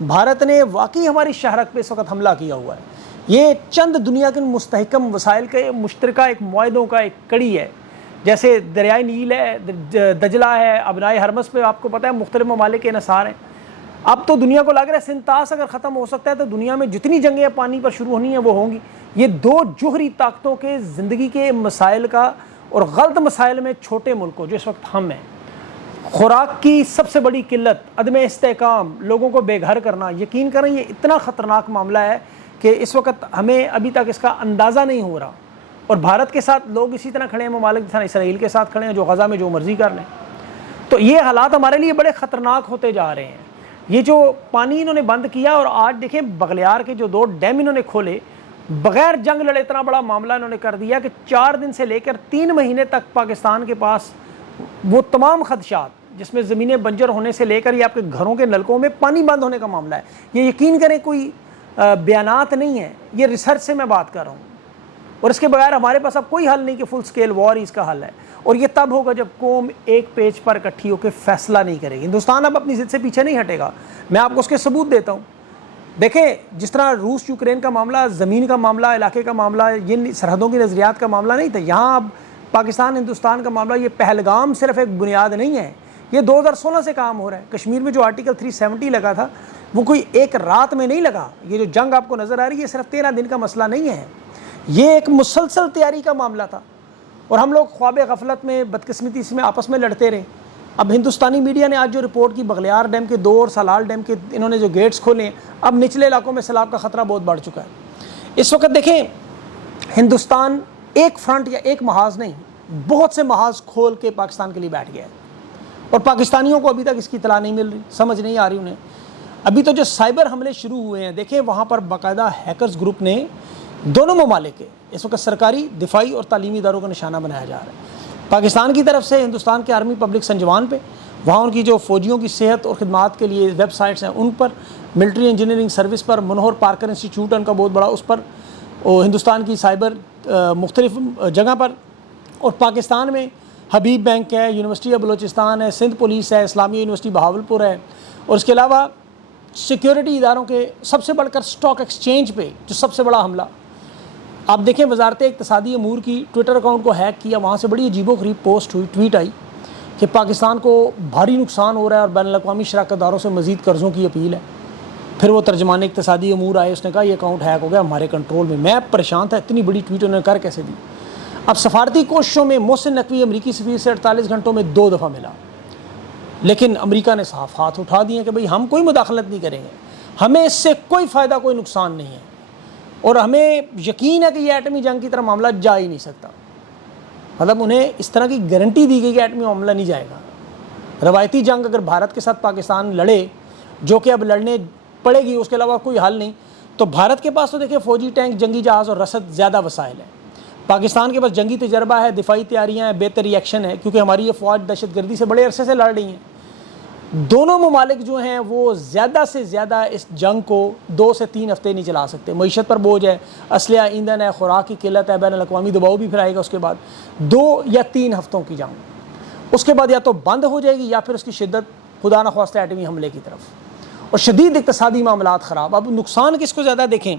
بھارت نے واقعی ہماری شہرک پہ اس وقت حملہ کیا ہوا ہے. یہ چند دنیا کے مستحکم وسائل کے مشترکہ ایک معاہدوں کا ایک کڑی ہے. جیسے دریائے نیل ہے, دجلہ ہے, ابنائے ہرمز پہ آپ کو پتہ ہے مختلف ممالک کے انحصار ہیں. اب تو دنیا کو لگ رہا ہے سنتاس اگر ختم ہو سکتا ہے تو دنیا میں جتنی جنگیں پانی پر شروع ہونی ہیں وہ ہوں گی. یہ دو جوہری طاقتوں کے زندگی کے مسائل کا اور غلط مسائل میں چھوٹے ملکوں جو اس وقت ہم ہیں, خوراک کی سب سے بڑی قلت, عدم استحکام, لوگوں کو بے گھر کرنا, یقین کریں یہ اتنا خطرناک معاملہ ہے کہ اس وقت ہمیں ابھی تک اس کا اندازہ نہیں ہو رہا. اور بھارت کے ساتھ لوگ اسی طرح کھڑے ہیں, ممالک جس طرح اسرائیل کے ساتھ کھڑے ہیں جو غزہ میں جو مرضی کر لیں. تو یہ حالات ہمارے لیے بڑے خطرناک ہوتے جا رہے ہیں. یہ جو پانی انہوں نے بند کیا, اور آج دیکھیں بغلیار کے جو 2 ڈیم انہوں نے کھولے بغیر جنگ لڑے, اتنا بڑا معاملہ انہوں نے کر دیا کہ 4 دن سے لے کر 3 مہینے تک پاکستان کے پاس وہ تمام خدشات جس میں زمینیں بنجر ہونے سے لے کر یہ آپ کے گھروں کے نلکوں میں پانی بند ہونے کا معاملہ ہے. یہ یقین کریں کوئی بیانات نہیں ہے, یہ ریسرچ سے میں بات کر رہا ہوں. اور اس کے بغیر ہمارے پاس اب کوئی حل نہیں کہ فل سکیل وار ہی اس کا حل ہے. اور یہ تب ہوگا جب قوم ایک پیج پر اکٹھی ہو کے فیصلہ نہیں کرے گی. ہندوستان اب اپنی ضد سے پیچھے نہیں ہٹے گا. میں آپ کو اس کے ثبوت دیتا ہوں. دیکھیں جس طرح روس یوکرین کا معاملہ زمین کا معاملہ, علاقے کا معاملہ, یہ سرحدوں کی نظریات کا معاملہ نہیں تھا. یہاں اب پاکستان ہندوستان کا معاملہ, یہ پہلگام صرف ایک بنیاد نہیں ہے, یہ 2016 سے کام ہو رہا ہے. کشمیر میں جو آرٹیکل 370 لگا تھا وہ کوئی ایک رات میں نہیں لگا. یہ جو جنگ آپ کو نظر آ رہی ہے یہ صرف 13 دن کا مسئلہ نہیں ہے, یہ ایک مسلسل تیاری کا معاملہ تھا. اور ہم لوگ خواب غفلت میں بدقسمتی سے آپس میں لڑتے رہے. اب ہندوستانی میڈیا نے آج جو رپورٹ کی بغلیار ڈیم کے 2 اور سالال ڈیم کے انہوں نے جو گیٹس کھولے ہیں, اب نچلے علاقوں میں سیلاب کا خطرہ بہت بڑھ چکا ہے. اس وقت دیکھیں ہندوستان ایک فرنٹ یا ایک محاذ نہیں, بہت سے محاذ کھول کے پاکستان کے لیے بیٹھ گیا ہے. اور پاکستانیوں کو ابھی تک اس کی اطلاع نہیں مل رہی, سمجھ نہیں آ رہی انہیں. ابھی تو جو سائبر حملے شروع ہوئے ہیں, دیکھیں وہاں پر باقاعدہ ہیکرز گروپ نے دونوں ممالک کے اس وقت سرکاری, دفاعی اور تعلیمی اداروں کا نشانہ بنایا جا رہا ہے. پاکستان کی طرف سے ہندوستان کے آرمی پبلک سنجوان پہ, وہاں ان کی جو فوجیوں کی صحت اور خدمات کے لیے ویب سائٹس ہیں ان پر, ملٹری انجینئرنگ سروس پر, منوہر پارکر انسٹیٹیوٹ ان کا بہت بڑا اس پر, اور ہندوستان کی سائبر مختلف جگہ پر. اور پاکستان میں حبیب بینک ہے, یونیورسٹی آف بلوچستان ہے, سندھ پولیس ہے, اسلامیہ یونیورسٹی بہاولپور ہے. اور اس کے علاوہ سیکیورٹی اداروں کے سب سے بڑھ کر اسٹاک ایکسچینج پہ جو سب سے بڑا حملہ, آپ دیکھیں وزارت اقتصادی امور کی ٹویٹر اکاؤنٹ کو ہیک کیا, وہاں سے بڑی عجیب و غریب پوسٹ ہوئی, ٹویٹ آئی کہ پاکستان کو بھاری نقصان ہو رہا ہے اور بین الاقوامی شراکت داروں سے مزید قرضوں کی اپیل ہے. پھر وہ ترجمان اقتصادی امور آئے, اس نے کہا یہ اکاؤنٹ ہیک ہو گیا, ہمارے کنٹرول میں. میں پریشان تھا, اتنی بڑی ٹویٹ انہوں نے کر کیسے دی. اب سفارتی کوششوں میں محسن نقوی امریکی سفیر سے 48 گھنٹوں میں 2 دفعہ ملا, لیکن امریکہ نے صاف ہاتھ اٹھا دیے کہ بھئی ہم کوئی مداخلت نہیں کریں گے, ہمیں اس سے کوئی فائدہ کوئی نقصان نہیں ہے, اور ہمیں یقین ہے کہ یہ ایٹمی جنگ کی طرح معاملہ جا ہی نہیں سکتا. مطلب انہیں اس طرح کی گارنٹی دی گئی کہ ایٹمی معاملہ نہیں جائے گا. روایتی جنگ اگر بھارت کے ساتھ پاکستان لڑے, جو کہ اب لڑنے پڑے گی, اس کے علاوہ کوئی حل نہیں, تو بھارت کے پاس تو دیکھیں فوجی ٹینک, جنگی جہاز اور رسد زیادہ وسائل ہیں. پاکستان کے پاس جنگی تجربہ ہے, دفاعی تیاریاں ہیں, بہتر ریئیکشن ہے, کیونکہ ہماری یہ فوج دہشت گردی سے بڑے عرصے سے لڑ رہی ہیں. دونوں ممالک جو ہیں وہ زیادہ سے زیادہ اس جنگ کو 2 سے 3 ہفتے نہیں چلا سکتے. معیشت پر بوجھ ہے, اسلحہ, ایندھن ہے, خوراک کی قلت ہے, بین الاقوامی دباؤ بھی پھر آئے گا. اس کے بعد 2 یا 3 ہفتوں کی جنگ, اس کے بعد یا تو بند ہو جائے گی یا پھر اس کی شدت خدا نخواستہ ایٹمی حملے کی طرف, اور شدید اقتصادی معاملات خراب. اب نقصان کس کو زیادہ دیکھیں,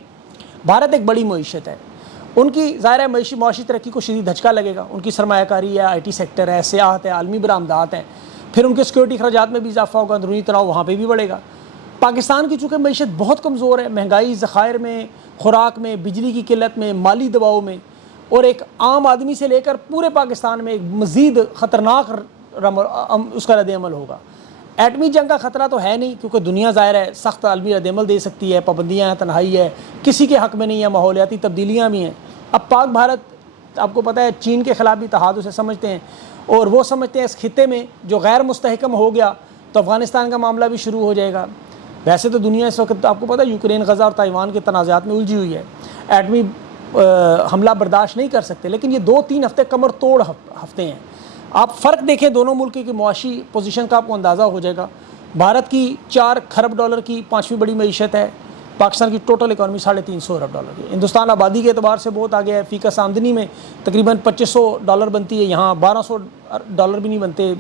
بھارت ایک بڑی معیشت ہے, ان کی ظاہر ہے معاشی ترقی کو شدید دھچکا لگے گا. ان کی سرمایہ کاری ہے, آئی ٹی سیکٹر ہے, سیاحت ہے, عالمی برآمدات ہیں, پھر ان کے سیکورٹی اخراجات میں بھی اضافہ ہوگا, اندرونی تناؤ وہاں پہ بھی بڑھے گا. پاکستان کی چونکہ معیشت بہت کمزور ہے, مہنگائی, ذخائر میں, خوراک میں, بجلی کی قلت میں, مالی دباؤ میں, اور ایک عام آدمی سے لے کر پورے پاکستان میں ایک مزید خطرناک اس کا رد عمل ہوگا. ایٹمی جنگ کا خطرہ تو ہے نہیں, کیونکہ دنیا ظاہر ہے سخت عالمی رد عمل دے سکتی ہے, پابندیاں ہیں, تنہائی ہے, کسی کے حق میں نہیں ہے, ماحولیاتی تبدیلیاں بھی ہیں. اب پاک بھارت آپ کو پتہ ہے چین کے خلاف بھی اتحاد اسے سمجھتے ہیں, اور وہ سمجھتے ہیں اس خطے میں جو غیر مستحکم ہو گیا تو افغانستان کا معاملہ بھی شروع ہو جائے گا. ویسے تو دنیا اس وقت آپ کو پتہ ہے یوکرین, غزہ اور تائیوان کے تنازعات میں الجھی ہوئی ہے, ایٹمی حملہ برداشت نہیں کر سکتے. لیکن یہ 2-3 ہفتے کمر توڑ ہفتے ہیں. آپ فرق دیکھیں دونوں ملک کی معاشی پوزیشن کا, آپ کو اندازہ ہو جائے گا. بھارت کی $4 کھرب کی 5ویں بڑی معیشت ہے, پاکستان کی ٹوٹل اکانومی $350 ارب کی. ہندوستان آبادی کے اعتبار سے بہت آگے ہے, فی کس آمدنی میں تقریباً $2500 بنتی ہے, یہاں $1200 بھی نہیں بنتے,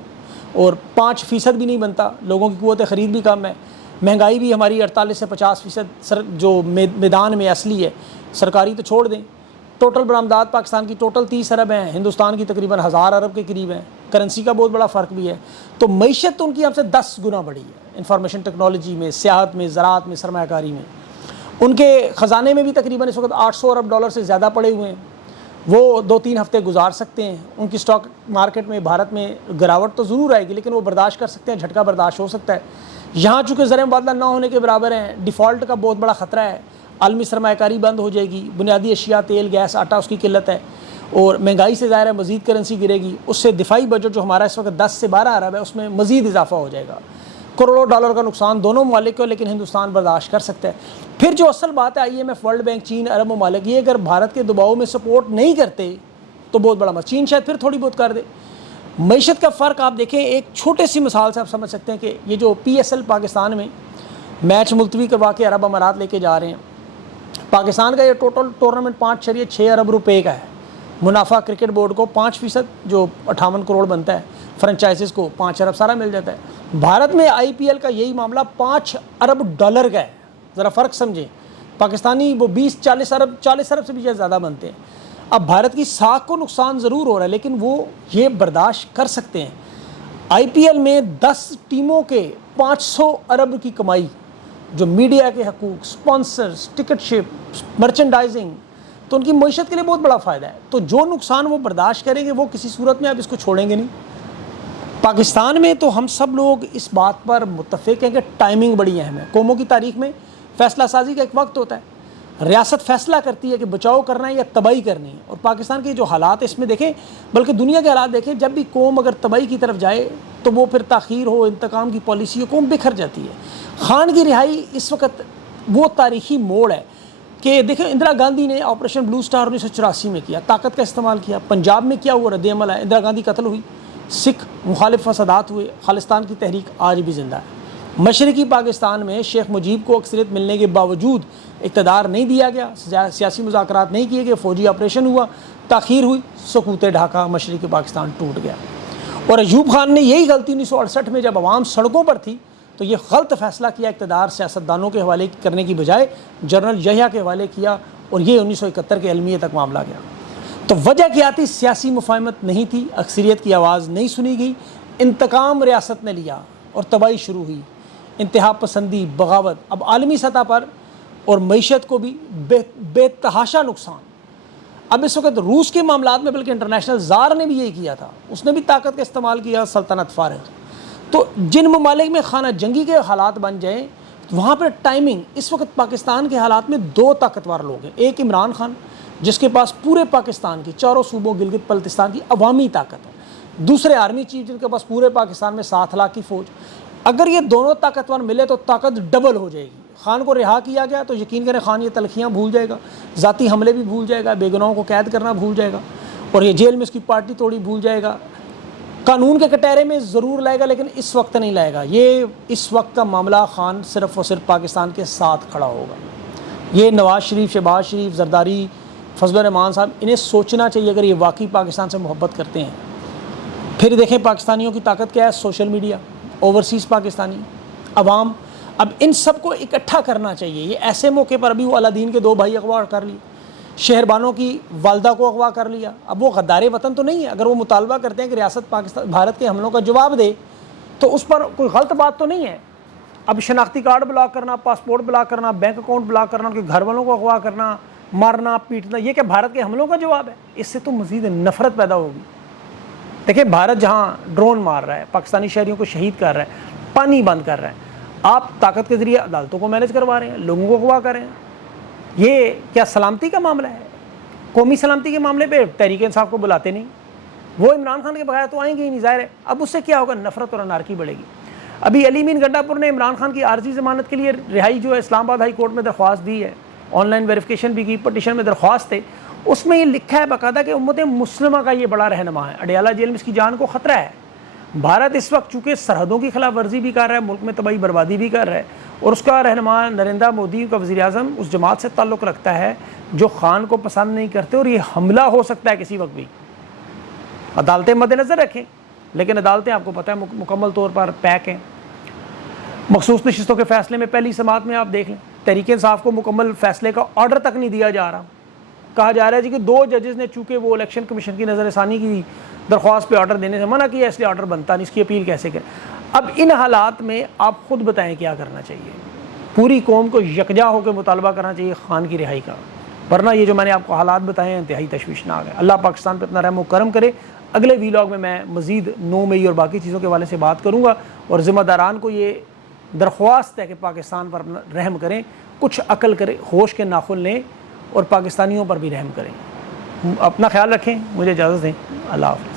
اور 5% بھی نہیں بنتا. لوگوں کی قوت خرید بھی کم ہے. مہنگائی بھی ہماری 48 سے 50% جو میدان میں اصلی ہے، سرکاری تو چھوڑ دیں، ٹوٹل برآمدات پاکستان کی ٹوٹل 30 ارب ہیں، ہندوستان کی تقریباً 1000 ارب کے قریب ہیں، کرنسی کا بہت بڑا فرق بھی ہے، تو معیشت ان کی ہم سے 10 گنا بڑی ہے، انفارمیشن ٹیکنالوجی میں، سیاحت میں، زراعت میں، سرمایہ کاری میں۔ ان کے خزانے میں بھی تقریباً اس وقت 800 ارب ڈالر سے زیادہ پڑے ہوئے ہیں، وہ 2-3 ہفتے گزار سکتے ہیں۔ ان کی سٹاک مارکیٹ میں بھارت میں گراوٹ تو ضرور آئے گی، لیکن وہ برداشت کر سکتے ہیں، جھٹکا برداشت ہو سکتا ہے۔ یہاں چونکہ زر مبادلہ نہ ہونے کے برابر ہیں، ڈیفالٹ کا بہت بڑا خطرہ ہے، عالمی سرمایہ کاری بند ہو جائے گی، بنیادی اشیاء تیل گیس آٹا اس کی قلت ہے، اور مہنگائی سے ظاہر ہے مزید کرنسی گرے گی، اس سے دفاعی بجٹ جو ہمارا اس وقت 10 سے 12 ارب ہے اس میں مزید اضافہ ہو جائے گا، کروڑوں ڈالر کا نقصان دونوں ممالک کو، لیکن ہندوستان برداشت کر سکتا ہے۔ پھر جو اصل بات ہے IMF، ورلڈ بینک، چین، عرب ممالک، یہ اگر بھارت کے دباؤ میں سپورٹ نہیں کرتے تو بہت بڑا مسئلہ، چین شاید پھر تھوڑی بہت کر دے۔ معیشت کا فرق آپ دیکھیں، ایک چھوٹے سی مثال سے آپ سمجھ سکتے ہیں کہ یہ جو PSL پاکستان میں میچ ملتوی کروا کے عرب امارات لے کے جا رہے ہیں، پاکستان کا یہ ٹوٹل ٹورنامنٹ 5.6 ارب روپے کا ہے، منافع کرکٹ بورڈ کو 5% جو 58 کروڑ بنتا ہے، فرنچائزز کو 5 ارب سارا مل جاتا ہے۔ بھارت میں IPL کا یہی معاملہ 5 ارب ڈالر کا ہے، ذرا فرق سمجھیں، پاکستانی وہ 40 ارب سے بھی زیادہ بنتے ہیں۔ اب بھارت کی ساکھ کو نقصان ضرور ہو رہا ہے، لیکن وہ یہ برداشت کر سکتے ہیں۔ IPL میں 10 ٹیموں کے 500 ارب کی کمائی، جو میڈیا کے حقوق، سپانسرز، ٹکٹ شپ، مرچنڈائزنگ، تو ان کی معیشت کے لیے بہت بڑا فائدہ ہے۔ تو جو نقصان وہ برداشت کریں گے وہ کسی صورت میں آپ اس کو چھوڑیں گے نہیں۔ پاکستان میں تو ہم سب لوگ اس بات پر متفق ہیں کہ ٹائمنگ بڑی اہم ہے۔ قوموں کی تاریخ میں فیصلہ سازی کا ایک وقت ہوتا ہے، ریاست فیصلہ کرتی ہے کہ بچاؤ کرنا ہے یا تباہی کرنی ہے، اور پاکستان کے جو حالات اس میں دیکھیں، بلکہ دنیا کے حالات دیکھیں، جب بھی قوم اگر تباہی کی طرف جائے تو وہ پھر تاخیر ہو، انتقام کی پالیسی ہو، قوم بکھر جاتی ہے۔ خان کی رہائی اس وقت وہ تاریخی موڑ ہے کہ دیکھیں، اندرا گاندھی نے آپریشن بلو سٹار 1984 میں کیا، طاقت کا استعمال کیا، پنجاب میں کیا ہوا رد عمل ہے، اندرا گاندھی قتل ہوئی، سکھ مخالف فسادات ہوئے، خالصتان کی تحریک آج بھی زندہ ہے۔ مشرقی پاکستان میں شیخ مجیب کو اکثریت ملنے کے باوجود اقتدار نہیں دیا گیا، سیاسی مذاکرات نہیں کیے گئے، فوجی آپریشن ہوا، تاخیر ہوئی، سقوط ڈھاکہ، مشرقی پاکستان ٹوٹ گیا۔ اور ایوب خان نے یہی غلطی 1968 میں جب عوام سڑکوں پر تھی تو یہ غلط فیصلہ کیا، اقتدار سیاستدانوں کے حوالے کرنے کی بجائے جنرل یحییٰ کے حوالے کیا، اور یہ 1971 کے المیہ تک معاملہ گیا۔ تو وجہ کیا تھی؟ سیاسی مفاہمت نہیں تھی، اکثریت کی آواز نہیں سنی گئی، انتقام ریاست نے لیا اور تباہی شروع ہوئی، انتہا پسندی، بغاوت، اب عالمی سطح پر، اور معیشت کو بھی بے تحاشا نقصان۔ اب اس وقت روس کے معاملات میں بلکہ انٹرنیشنل زار نے بھی یہی کیا تھا، اس نے بھی طاقت کا استعمال کیا، سلطنت فارغ۔ تو جن ممالک میں خانہ جنگی کے حالات بن جائیں وہاں پر ٹائمنگ، اس وقت پاکستان کے حالات میں 2 طاقتور لوگ ہیں، ایک عمران خان جس کے پاس پورے پاکستان کی، چاروں صوبوں گلگت بلتستان کی عوامی طاقت ہے، دوسرے آرمی چیف جن کے پاس پورے پاکستان میں 7 لاکھ کی فوج۔ اگر یہ دونوں طاقتور ملے تو طاقت ڈبل ہو جائے گی۔ خان کو رہا کیا گیا تو یقین کریں خان یہ تلخیاں بھول جائے گا، ذاتی حملے بھی بھول جائے گا، بے گناہوں کو قید کرنا بھول جائے گا، اور یہ جیل میں اس کی پارٹی توڑی بھول جائے گا، قانون کے کٹہرے میں ضرور لائے گا لیکن اس وقت نہیں لائے گا۔ یہ اس وقت کا معاملہ خان صرف اور صرف پاکستان کے ساتھ کھڑا ہوگا۔ یہ نواز شریف، شہباز شریف، زرداری، فضل الرحمان صاحب، انہیں سوچنا چاہیے اگر یہ واقعی پاکستان سے محبت کرتے ہیں۔ پھر دیکھیں پاکستانیوں کی طاقت کیا ہے، سوشل میڈیا، اوورسیز پاکستانی، عوام، اب ان سب کو اکٹھا کرنا چاہیے۔ یہ ایسے موقع پر ابھی وہ الادین کے 2 بھائی اغوا کر لیے، شہربانوں کی والدہ کو اغوا کر لیا، اب وہ غدار وطن تو نہیں ہے، اگر وہ مطالبہ کرتے ہیں کہ ریاست پاکستان بھارت کے حملوں کا جواب دے تو اس پر کوئی غلط بات تو نہیں ہے۔ اب شناختی کارڈ بلاک کرنا، پاسپورٹ بلاک کرنا، بینک اکاؤنٹ بلاک کرنا، ان کے گھر والوں کو اغوا کرنا، مارنا پیٹنا، یہ کیا بھارت کے حملوں کا جواب ہے؟ اس سے تو مزید نفرت پیدا ہوگی۔ دیکھیں بھارت جہاں ڈرون مار رہا ہے، پاکستانی شہریوں کو شہید کر رہا ہے، پانی بند کر رہا ہے، آپ طاقت کے ذریعے عدالتوں کو مینج کروا رہے ہیں، لوگوں کو اغوا کر رہے ہیں، یہ کیا سلامتی کا معاملہ ہے؟ قومی سلامتی کے معاملے پہ تحریک انصاف کو بلاتے نہیں، وہ عمران خان کے بغیر تو آئیں گے ہی نہیں، ظاہر ہے۔ اب اس سے کیا ہوگا؟ نفرت اور انارکی بڑھے گی۔ ابھی علی مین گنڈا پور نے عمران خان کی عارضی ضمانت کے لیے رہائی جو ہے اسلام آباد ہائی کورٹ میں درخواست دی ہے، آن لائن ویریفیکیشن بھی کی، پٹیشن میں درخواست ہے، اس میں یہ لکھا ہے باقاعدہ کہ امت مسلمہ کا یہ بڑا رہنما ہے، اڈیالہ جیل میں اس کی جان کو خطرہ ہے۔ بھارت اس وقت چونکہ سرحدوں کی خلاف ورزی بھی کر رہا ہے، ملک میں تباہی بربادی بھی کر رہا ہے، اور اس کا رہنما نریندر مودی کا وزیر اعظم اس جماعت سے تعلق رکھتا ہے جو خان کو پسند نہیں کرتے، اور یہ حملہ ہو سکتا ہے کسی وقت بھی۔ عدالتیں مد نظر رکھیں، لیکن عدالتیں آپ کو پتہ ہے مکمل طور پر پیک ہیں۔ مخصوص نشستوں کے فیصلے میں پہلی سماعت میں آپ دیکھ لیں تحریک انصاف کو مکمل فیصلے کا آرڈر تک نہیں دیا جا رہا. کہا جا رہا ہے جی کہ 2 ججز نے چونکہ وہ الیکشن کمیشن کی نظر ثانی کی درخواست پہ آرڈر دینے سے منع کیا، اس لیے آرڈر بنتا نہیں، اس کی اپیل کیسے کریں. اب ان حالات میں آپ خود بتائیں کیا کرنا چاہیے. پوری قوم کو یکجا ہو کے مطالبہ کرنا چاہیے خان کی رہائی کا، ورنہ یہ جو میں نے آپ کو حالات بتائے ہیں انتہائی تشویشناک ہے. اللہ پاکستان پہ اپنا رحم و کرم کرے. اگلے ویلاگ میں مزید 9 مئی اور باقی چیزوں کے حوالے سے بات کروں گا، اور ذمہ داران کو یہ درخواست ہے کہ پاکستان پر اپنا رحم کریں، کچھ عقل کریں، ہوش کے ناخن لیں اور پاکستانیوں پر بھی رحم کریں. اپنا خیال رکھیں، مجھے اجازت دیں. اللہ حافظ.